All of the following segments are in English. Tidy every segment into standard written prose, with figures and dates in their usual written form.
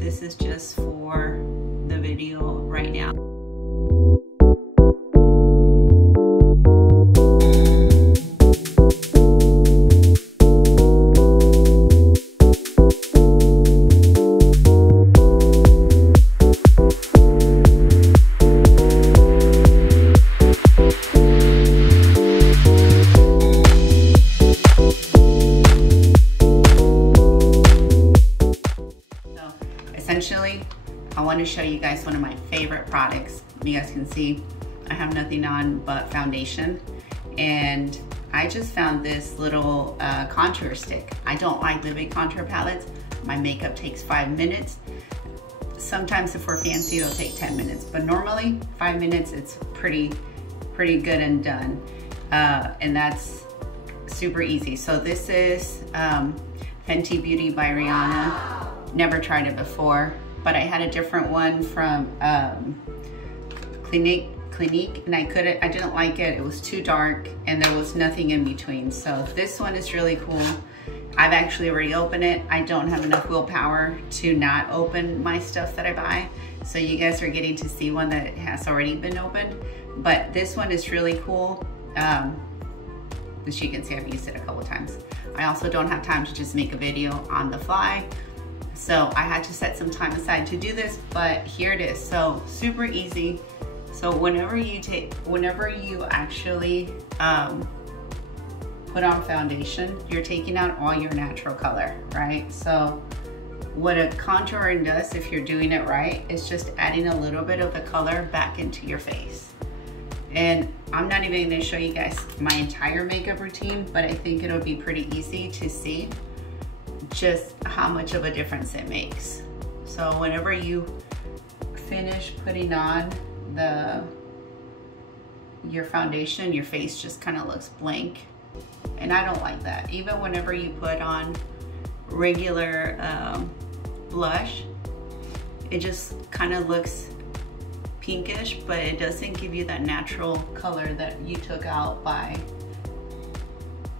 This is just for the video right now. Essentially, I want to show you guys one of my favorite products. You guys can see I have nothing on but foundation, and I just found this little contour stick. I don't like the big contour palettes. My makeup takes 5 minutes. Sometimes if we're fancy, it'll take 10 minutes, but normally 5 minutes, it's pretty good and done. And that's super easy. So this is Fenty Beauty by Rihanna. Never tried it before, but I had a different one from Clinique, and I didn't like it. It was too dark and there was nothing in between. So this one is really cool. I've actually already opened it. I don't have enough willpower to not open my stuff that I buy. So you guys are getting to see one that has already been opened, but this one is really cool. As you can see, I've used it a couple times. I also don't have time to just make a video on the fly. So I had to set some time aside to do this, but here it is. So super easy. So whenever you actually put on foundation, you're taking out all your natural color, right? So what a contouring does, if you're doing it right, is just adding a little bit of the color back into your face. And I'm not even gonna show you guys my entire makeup routine, but I think it'll be pretty easy to see just how much of a difference it makes. So whenever you finish putting on your foundation, your face just kind of looks blank, and I don't like that. Even whenever you put on regular blush, it just kind of looks pinkish, but it doesn't give you that natural color that you took out by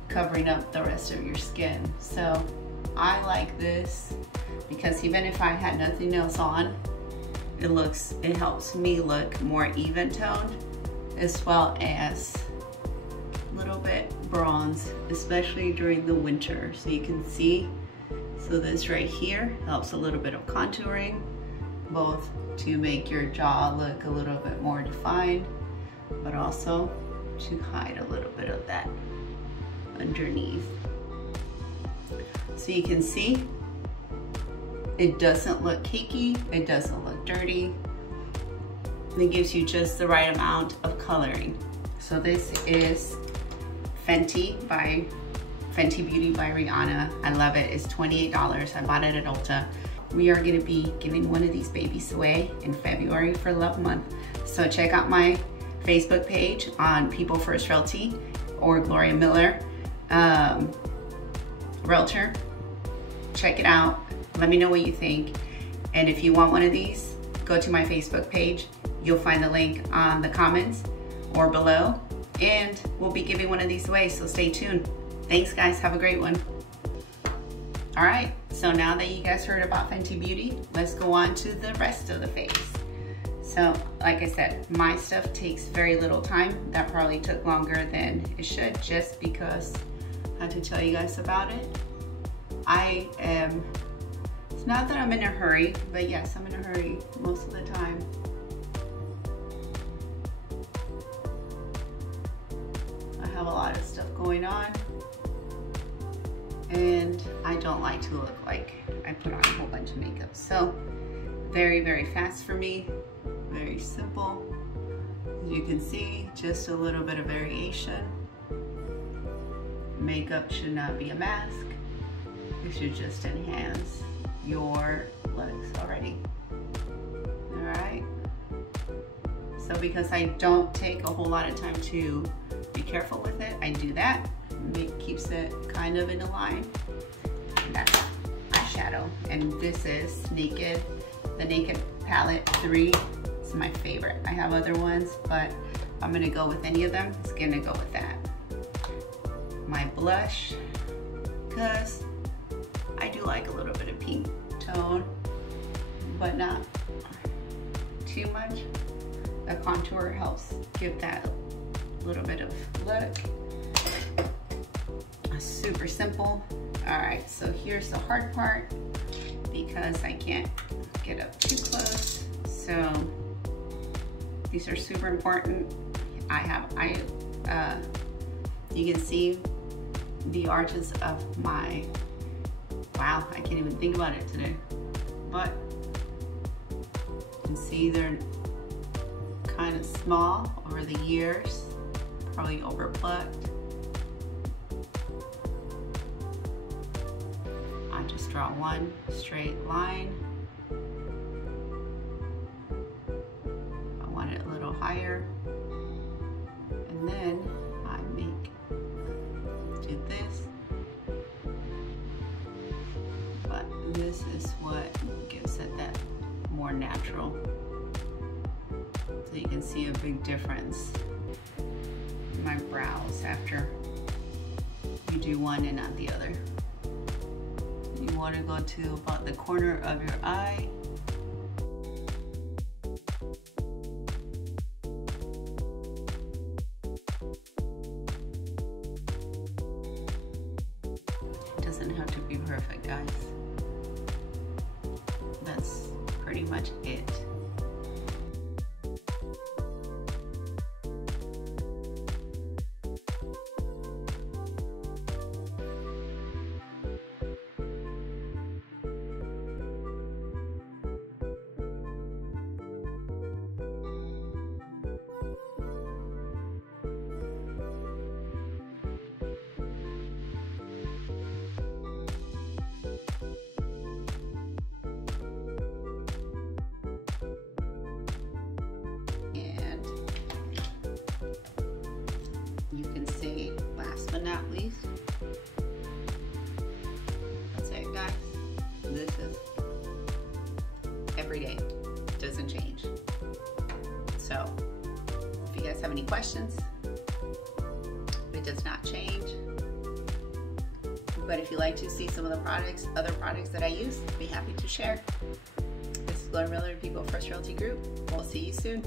covering up the rest of your skin. So I like this because even if I had nothing else on, it helps me look more even toned, as well as a little bit bronze, especially during the winter. So you can see, so this right here helps a little bit of contouring, both to make your jaw look a little bit more defined, but also to hide a little bit of that underneath. So you can see it doesn't look cakey, it doesn't look dirty. It gives you just the right amount of coloring. So this is Fenty Beauty by Rihanna. I love it. It's $28. I bought it at Ulta. We are gonna be giving one of these babies away in February for Love Month. So check out my Facebook page on People First Realty or Gloria Miller Realtor. Check it out. Let me know what you think. And if you want one of these, go to my Facebook page. You'll find the link on the comments or below. And we'll be giving one of these away, so stay tuned. Thanks guys, have a great one. All right, so now that you guys heard about Fenty Beauty, let's go on to the rest of the face. So like I said, my stuff takes very little time. That probably took longer than it should, just because I had to tell you guys about it. It's not that I'm in a hurry, but yes, I'm in a hurry most of the time. I have a lot of stuff going on, and I don't like to look like I put on a whole bunch of makeup. So very, very fast for me, very simple. As you can see, just a little bit of variation. Makeup should not be a mask. It should just enhance your looks already. All right. So because I don't take a whole lot of time to be careful with it, I do that. It keeps it kind of in a line. And that's eyeshadow. And this is Naked, the Naked Palette 3. It's my favorite. I have other ones, but I'm gonna go with any of them. It's gonna go with that. My blush, because I do like a little bit of pink tone. but not too much. The contour helps give that little bit of look. Super simple. All right, so here's the hard part because I can't get up too close. So these are super important. You can see the arches of my, wow, I can't even think about it today, but you can see they're kind of small over the years, probably overplucked. I just draw one straight line. I want it a little higher, and then I do this, but this is what gives it that more natural. So you can see a big difference in my brows after you do one and not the other. You want to go to about the corner of your eye. It doesn't have to be perfect, guys. That's pretty much it. Last but not least, that's it, guys. This is every day, doesn't change. So if you guys have any questions, it does not change. But if you'd like to see some of the other products that I use, I'd be happy to share. This is Glenn Miller, People First Realty Group. We'll see you soon.